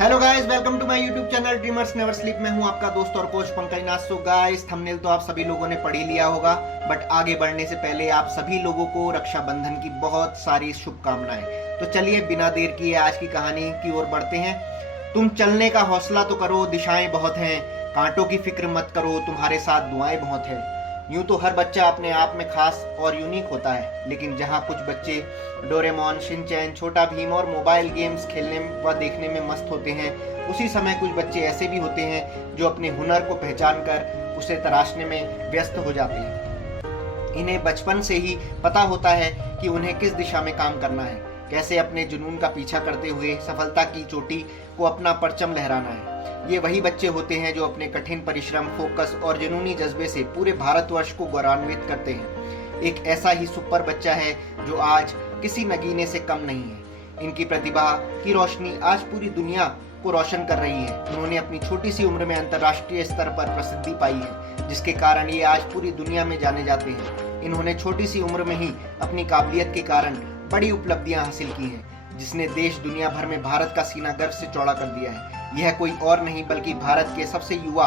Hello guys, welcome to my YouTube channel dreamers never sleep. मैं हूं आपका दोस्त और coach Pankaj Nath. So guys, thumbnail तो आप सभी लोगों ने पढ़ ही लिया होगा, बट आगे बढ़ने से पहले आप सभी लोगों को रक्षाबंधन की बहुत सारी शुभकामनाएं। तो चलिए बिना देर किए आज की कहानी की ओर बढ़ते हैं। तुम चलने का हौसला तो करो, दिशाएं बहुत हैं, कांटों की फिक्र मत करो, तुम्हारे साथ दुआएं बहुत हैं। यूं तो हर बच्चा अपने आप में खास और यूनिक होता है, लेकिन जहां कुछ बच्चे डोरेमोन, शिनचैन, छोटा भीम और मोबाइल गेम्स खेलने व देखने में मस्त होते हैं, उसी समय कुछ बच्चे ऐसे भी होते हैं जो अपने हुनर को पहचान कर उसे तराशने में व्यस्त हो जाते हैं। इन्हें बचपन से ही पता होता है कि उन्हें किस दिशा में काम करना है, कैसे अपने जुनून का पीछा करते हुए सफलता की चोटी को अपना परचम लहराना है। ये वही बच्चे होते हैं जो अपने कठिन परिश्रम, फोकस और जुनूनी जज्बे से पूरे भारतवर्ष को गौरवान्वित करते हैं। एक ऐसा ही सुपर बच्चा है जो आज किसी नगीने से कम नहीं है। इनकी प्रतिभा की रोशनी आज पूरी दुनिया को रोशन कर रही है। उन्होंने अपनी छोटी सी उम्र में अंतर्राष्ट्रीय स्तर पर प्रसिद्धि पाई है, जिसके कारण ये आज पूरी दुनिया में जाने जाते हैं। इन्होंने छोटी सी उम्र में ही अपनी काबिलियत के कारण बड़ी उपलब्धियां हासिल की हैं, जिसने देश दुनिया भर में भारत का सीना गर्व से चौड़ा कर दिया है। यह कोई और नहीं बल्कि भारत के सबसे युवा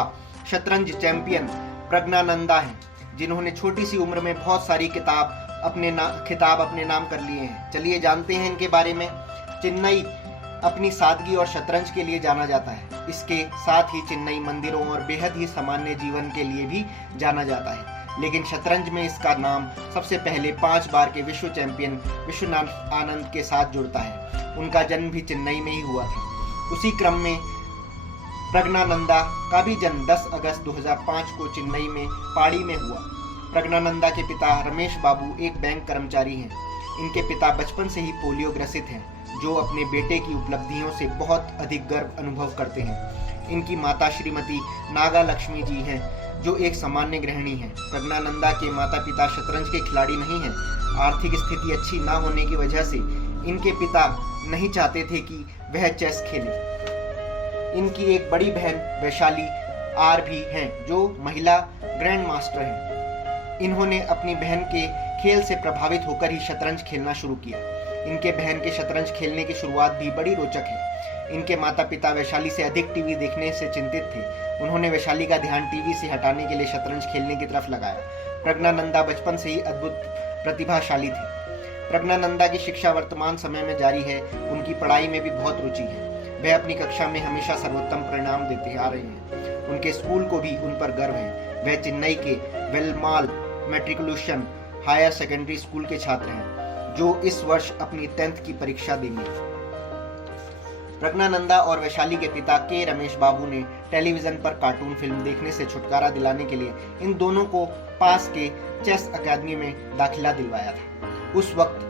शतरंज चैंपियन प्रज्ञानंदा हैं, जिन्होंने छोटी सी उम्र में बहुत सारी खिताब अपने नाम कर लिए हैं। चलिए जानते हैं इनके बारे में। चेन्नई अपनी सादगी और शतरंज के लिए जाना जाता है। इसके साथ ही चेन्नई मंदिरों और बेहद ही सामान्य जीवन के लिए भी जाना जाता है, लेकिन शतरंज में इसका नाम सबसे पहले 5 बार के विश्व चैंपियन विश्वनाथ आनंद के साथ जुड़ता है। उनका जन्म भी चेन्नई में ही हुआ था। उसी क्रम में प्रज्ञानंदा का भी जन्म 10 अगस्त 2005 को चेन्नई में पाड़ी में हुआ। प्रज्ञानंदा के पिता रमेश बाबू एक बैंक कर्मचारी हैं। इनके पिता बचपन से ही पोलियो ग्रसित हैं, जो अपने बेटे की उपलब्धियों से बहुत अधिक गर्व अनुभव करते हैं। इनकी माता श्रीमती नागा लक्ष्मी जी हैं, जो एक सामान्य गृहिणी हैं। प्रज्ञानंदा के माता पिता शतरंज के खिलाड़ी नहीं हैं। आर्थिक स्थिति अच्छी न होने की वजह से इनके पिता नहीं चाहते थे कि वह चेस खेले। इनकी एक बड़ी बहन वैशाली आर भी हैं, जो महिला ग्रैंड मास्टर हैं। इन्होंने अपनी बहन के खेल से प्रभावित होकर ही शतरंज खेलना शुरू किया। इनके बहन के शतरंज खेलने की शुरुआत भी बड़ी रोचक है। इनके माता पिता वैशाली से अधिक टीवी देखने से चिंतित थे। उन्होंने वैशाली का ध्यान टीवी से हटाने के लिए शतरंज खेलने की तरफ लगाया। प्रज्ञानंदा बचपन से ही अद्भुत प्रतिभाशाली थे। प्रज्ञानंदा की शिक्षा वर्तमान समय में जारी है। उनकी पढ़ाई में भी बहुत रुचि है। वह अपनी कक्षा में हमेशा सर्वोत्तम परिणाम देते आ रहे हैं। उनके स्कूल को भी उन पर गर्व है। वह चेन्नई के वेलमाल मैट्रिकुलेशन हायर सेकेंडरी स्कूल के छात्र हैं, जो इस वर्ष अपनी 10th की परीक्षा देंगे। प्रज्ञानंदा और वैशाली के पिता के रमेश बाबू ने टेलीविजन पर कार्टून फिल्म देखने से छुटकारा दिलाने के लिए इन दोनों को पास के चेस अकादमी में दाखिला दिलवाया था। उस वक्त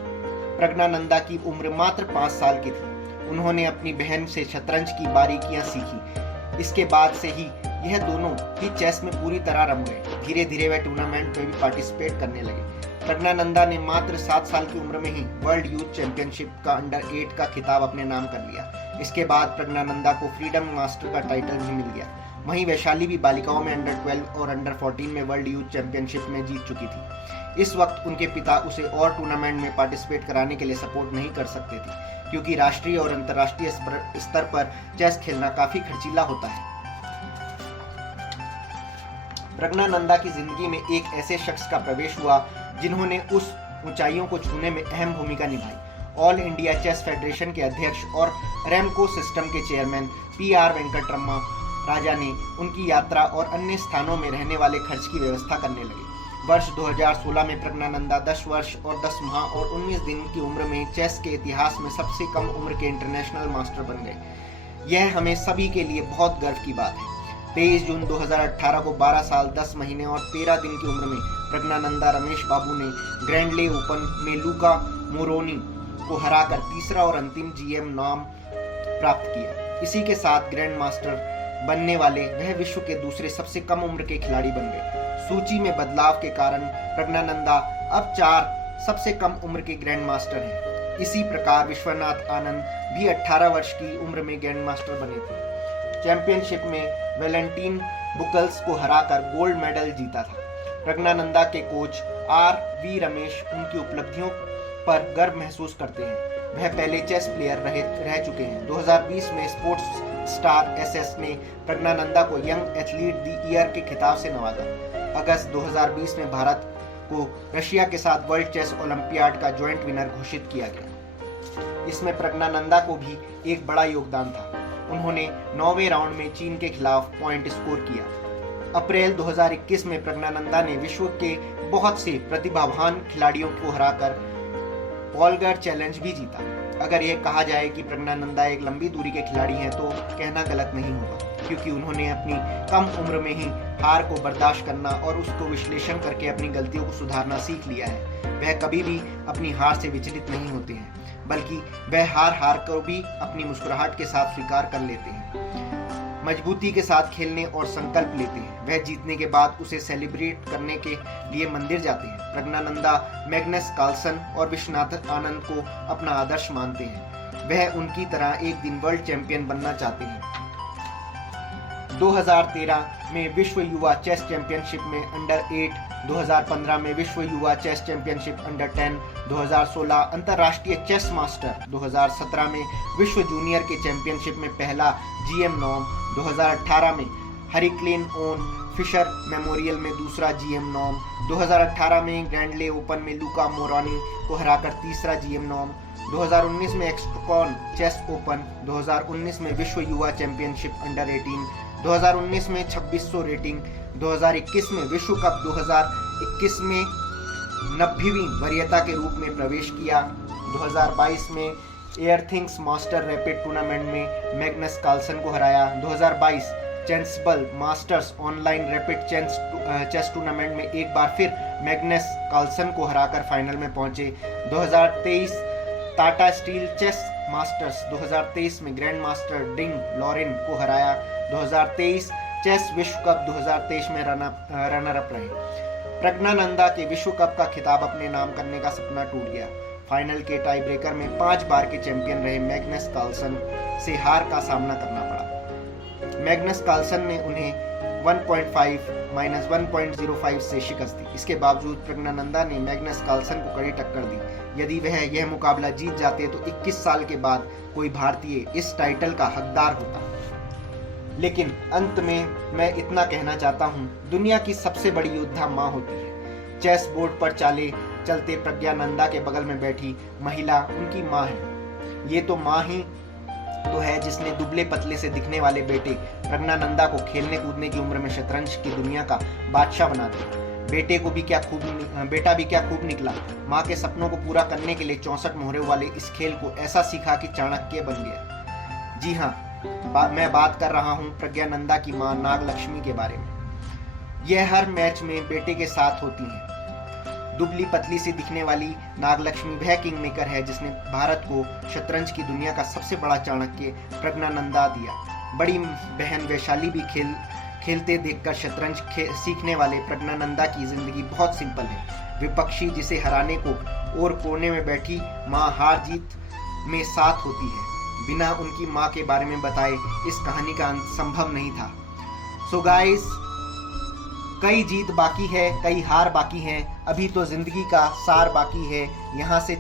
प्रज्ञानंदा की उम्र मात्र 5 साल की थी। उन्होंने अपनी बहन से शतरंज की बारीकियां सीखी। इसके बाद से ही यह दोनों ही चेस में पूरी तरह रम गए। धीरे धीरे वे टूर्नामेंट में भी पार्टिसिपेट करने लगे। प्रज्ञानंदा ने मात्र 7 साल की उम्र में ही वर्ल्ड यूथ चैंपियनशिप का अंडर 8 का खिताब अपने नाम कर लिया। इसके बाद प्रज्ञानंदा को फ्रीडम मास्टर का टाइटल भी मिल गया। वहीं वैशाली भी बालिकाओं में अंडर 12 और अंडर 14 में वर्ल्ड यूथ चैंपियनशिप में जीत चुकी थी। इस वक्त उनके पिता उसे और टूर्नामेंट में पार्टिसिपेट कराने के लिए सपोर्ट नहीं कर सकते थे, क्योंकि राष्ट्रीय और अंतर्राष्ट्रीय स्तर पर चेस खेलना काफी खर्चीला होता है। प्रज्ञानंदा की जिंदगी में एक ऐसे शख्स का प्रवेश हुआ जिन्होंने उस ऊंचाइयों को छूने में अहम भूमिका निभाई। ऑल इंडिया चेस फेडरेशन के अध्यक्ष और रैमको सिस्टम के चेयरमैन PR वेंकटरमण राजा ने उनकी यात्रा और अन्य स्थानों में रहने वाले खर्च की व्यवस्था करने लगे। वर्ष 2016 में प्रज्ञानंदा 10 वर्ष और 10 माह और 19 दिन की उम्र में चेस के इतिहास में सबसे कम उम्र के इंटरनेशनल मास्टर बन गए। यह हमें सभी के लिए बहुत गर्व की बात है। 23 जून 2018 को 12 साल 10 महीने और 13 दिन की उम्र में प्रज्ञानंदा रमेश बाबू ने ग्रैंडले ओपन में लुका मोरोनी को हराकर तीसरा और अंतिम GM नाम प्राप्त किया। इसी के साथ ग्रैंड मास्टर बनने वाले वह विश्व के दूसरे सबसे कम उम्र के खिलाड़ी बन गए। सूची में बदलाव के कारण प्रज्ञानंदा अब 4 सबसे कम उम्र के ग्रैंड मास्टर हैं। इसी प्रकार विश्वनाथ आनंद भी 18 वर्ष की उम्र में ग्रैंड मास्टर बने थे। चैंपियनशिप में वैलेंटीन बुकल्स को हराकर गोल्ड मेडल जीता था। प्रज्ञानंदा के कोच RV रमेश उनकी उपलब्धियों पर गर्व महसूस करते हैं। वह पहले चेस प्लेयर रह चुके हैं। 2020 में स्पोर्ट्स स्टार एसएस ने प्रज्ञानंदा को यंग एथलीट द ईयर के खिताब से नवाजा। अगस्त 2020 में भारत को रशिया के साथ वर्ल्ड चेस ओलंपियाड का ज्वाइंट विनर घोषित किया गया। इसमें प्रज्ञानंदा को भी एक बड़ा योगदान था। उन्होंने 9वें राउंड में चीन के खिलाफ पॉइंट स्कोर किया। अप्रैल 2021 में प्रज्ञानंदा ने विश्व के बहुत से प्रतिभावान खिलाड़ियों को हराकर पॉलगर चैलेंज भी जीता। अगर यह कहा जाए कि प्रज्ञानंदा एक लंबी दूरी के खिलाड़ी हैं तो कहना गलत नहीं होगा, क्योंकि उन्होंने अपनी कम उम्र में ही हार को बर्दाश्त करना और उसको विश्लेषण करके अपनी गलतियों को सुधारना सीख लिया है। वह कभी भी अपनी हार से विचलित नहीं होते हैं, बल्कि वह हार को भी अपनी मुस्कुराहट के साथ स्वीकार कर लेते हैं, मजबूती के साथ खेलने और संकल्प लेते हैं। वह जीतने के बाद उसे सेलिब्रेट करने के लिए मंदिर जाते हैं। प्रज्ञानंदा मैग्नस कार्लसन और विश्वनाथन आनंद को अपना आदर्श मानते हैं। वह उनकी तरह एक दिन वर्ल्ड चैंपियन बनना चाहते हैं। 2013 में विश्व युवा चेस चैंपियनशिप में अंडर 8, 2015 में विश्व युवा चेस चैंपियनशिप अंडर 10, 2016 अंतर्राष्ट्रीय चेस मास्टर, 2017 में विश्व जूनियर के चैंपियनशिप में पहला जीएम नॉम, 2018 में हरिक्लेन ओन फिशर मेमोरियल में दूसरा जीएम नॉम, 2018 में ग्रैंडले ओपन में लुका मोरानी को हराकर तीसरा जीएम नॉम, 2019 में एक्सट्रॉन चेस ओपन, 2019 में विश्व युवा चैंपियनशिप अंडर 18, 2019 में 2600 रेटिंग, 2021 में विश्व कप, 2021 में 90वीं वरीयता के रूप में प्रवेश किया, 2022 में एयरथिंग्स मास्टर रैपिड टूर्नामेंट में मैग्नस कार्लसन को हराया, 2022 Chessable masters online rapid chess tournament में एक बार फिर मैग्नस कार्लसन को हराकर फाइनल में पहुंचे, 2023 टाटा स्टील चेस मास्टर्स 2023 में ग्रैंड मास्टर डिंग लॉरेन को हराया, 2023 चेस विश्व कप 2023 में रनर अप रहे। प्रज्ञानंदा के विश्व कप का खिताब अपने नाम करने का सपना टूट गया। फाइनल के टाई ब्रेकर में 5 बार के चैंपियन रहे मैग्नस कार्लसन से हार का सामना करना पड़ा। मैग्नस कार्लसन ने उन्हें 1.5 से शिकस्त दी। इसके बावजूद प्रज्ञानंदा ने मैग्नस कार्लसन को कड़ी टक्कर दी। यदि वह यह मुकाबला जीत जाते तो 21 साल के बाद कोई भारतीय इस टाइटल का हकदार होता। लेकिन अंत में मैं इतना कहना चाहता हूँ, दुनिया की सबसे बड़ी योद्धा माँ होती है। चेस बोर्ड पर चलते प्रज्ञानंदा के बगल में बैठी महिला उनकी माँ है। ये तो माँ ही तो है जिसने दुबले पतले से दिखने वाले बेटे प्रज्ञानंदा को खेलने कूदने की उम्र में शतरंज की दुनिया का बादशाह बना दिया। बेटा भी क्या खूब निकला। माँ के सपनों को पूरा करने के लिए 64 मोहरों वाले इस खेल को ऐसा सीखा कि चाणक्य बन गया। जी हाँ, मैं बात कर रहा हूँ प्रज्ञानंदा की माँ नागलक्ष्मी के बारे में। यह हर मैच में बेटे के साथ होती हैं। दुबली पतली सी दिखने वाली नागलक्ष्मी वह किंग मेकर है जिसने भारत को शतरंज की दुनिया का सबसे बड़ा चाणक्य प्रज्ञानंदा दिया। बड़ी बहन वैशाली भी खेलते देखकर शतरंज सीखने वाले प्रज्ञानंदा की जिंदगी बहुत सिंपल है। विपक्षी जिसे हराने को और कोने में बैठी माँ हार जीत में साथ होती है। बिना उनकी माँ के बारे में बताए इस कहानी का अंत संभव नहीं था। सो गाइस, कई जीत बाकी है, कई हार बाकी हैं। अभी तो जिंदगी का सार बाकी है। यहाँ से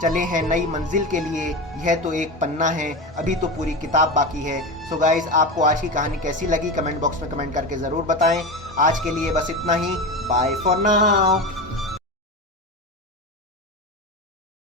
चले हैं नई मंजिल के लिए। यह तो एक पन्ना है, अभी तो पूरी किताब बाकी है। सो गाइस, आपको आज की कहानी कैसी लगी कमेंट बॉक्स में कमेंट करके ज़रूर बताएं। आज के लिए बस इतना ही। Bye for now.